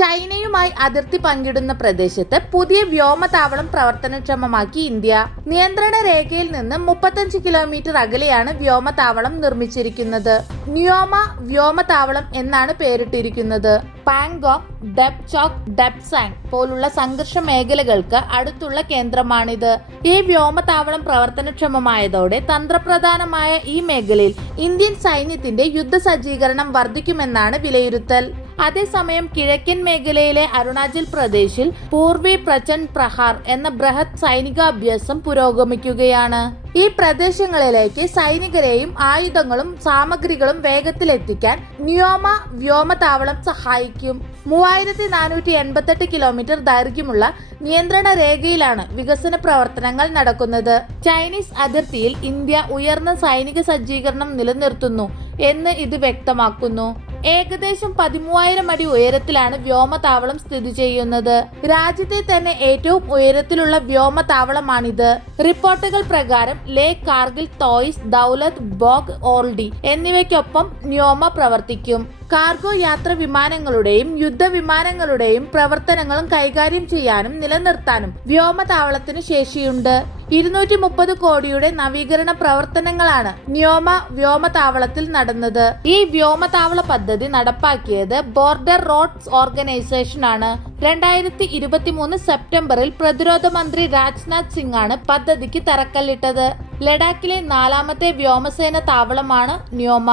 ചൈനയുമായി അതിർത്തി പങ്കിടുന്ന പ്രദേശത്ത് പുതിയ വ്യോമതാവളം പ്രവർത്തനക്ഷമമാക്കി ഇന്ത്യ. നിയന്ത്രണ രേഖയിൽ നിന്ന് മുപ്പത്തഞ്ച് കിലോമീറ്റർ അകലെയാണ് വ്യോമതാവളം നിർമ്മിച്ചിരിക്കുന്നത്. ന്യോമ വ്യോമതാവളം എന്നാണ് പേരിട്ടിരിക്കുന്നത്. പാങ്കോങ് ഡെപ്ചോക് ഡെപ്സാങ് പോലുള്ള സംഘർഷ മേഖലകൾക്ക് അടുത്തുള്ള കേന്ദ്രമാണിത്. ഈ വ്യോമതാവളം പ്രവർത്തനക്ഷമമായതോടെ തന്ത്രപ്രധാനമായ ഈ മേഖലയിൽ ഇന്ത്യൻ സൈന്യത്തിന്റെ യുദ്ധ സജ്ജീകരണം വർദ്ധിക്കുമെന്നാണ് വിലയിരുത്തൽ. അതേസമയം കിഴക്കൻ മേഖലയിലെ അരുണാചൽ പ്രദേശിൽ പൂർവി പ്രചണ്ഡ് പ്രഹാർ എന്ന ബൃഹത് സൈനികാഭ്യാസം പുരോഗമിക്കുകയാണ്. ഈ പ്രദേശങ്ങളിലേക്ക് സൈനികരെയും ആയുധങ്ങളും സാമഗ്രികളും നിയോമ ന്യോമ വ്യോമതാവളം സഹായിക്കും. മൂവായിരത്തി നാനൂറ്റി എൺപത്തെട്ട് കിലോമീറ്റർ ദൈർഘ്യമുള്ള നിയന്ത്രണ രേഖയിലാണ് വികസന പ്രവർത്തനങ്ങൾ നടക്കുന്നത്. ചൈനീസ് അതിർത്തിയിൽ ഇന്ത്യ ഉയർന്ന സൈനിക സജ്ജീകരണം നിലനിർത്തുന്നു എന്ന് ഇത് വ്യക്തമാക്കുന്നു. ഏകദേശം പതിമൂവായിരം അടി ഉയരത്തിലാണ് വ്യോമതാവളം സ്ഥിതി ചെയ്യുന്നത്. രാജ്യത്തെ തന്നെ ഏറ്റവും ഉയരത്തിലുള്ള വ്യോമതാവളമാണിത്. റിപ്പോർട്ടുകൾ പ്രകാരം ലേ കാർഗിൽ തോയ്സ് ദൗലത് ബോഗ് ഓൾഡി എന്നിവയ്ക്കൊപ്പം വ്യോമ പ്രവർത്തിക്കും. കാർഗോ യാത്ര വിമാനങ്ങളുടെയും യുദ്ധവിമാനങ്ങളുടെയും പ്രവർത്തനങ്ങളും കൈകാര്യം ചെയ്യാനും നിലനിർത്താനും വ്യോമതാവളത്തിന് ശേഷിയുണ്ട്. ഇരുന്നൂറ്റി മുപ്പത് കോടിയുടെ നവീകരണ പ്രവർത്തനങ്ങളാണ് വ്യോമ വ്യോമതാവളത്തിൽ നടന്നത്. ഈ വ്യോമതാവള പദ്ധതി നടപ്പാക്കിയത് ബോർഡർ റോഡ്സ് ഓർഗനൈസേഷൻ ആണ് രണ്ടായിരത്തി ഇരുപത്തി മൂന്ന് സെപ്റ്റംബറിൽ പ്രതിരോധ മന്ത്രി രാജ്നാഥ് സിംഗ് ആണ് പദ്ധതിക്ക് തറക്കല്ലിട്ടത്. ലഡാക്കിലെ നാലാമത്തെ വ്യോമസേന താവളമാണ് ന്യോമ.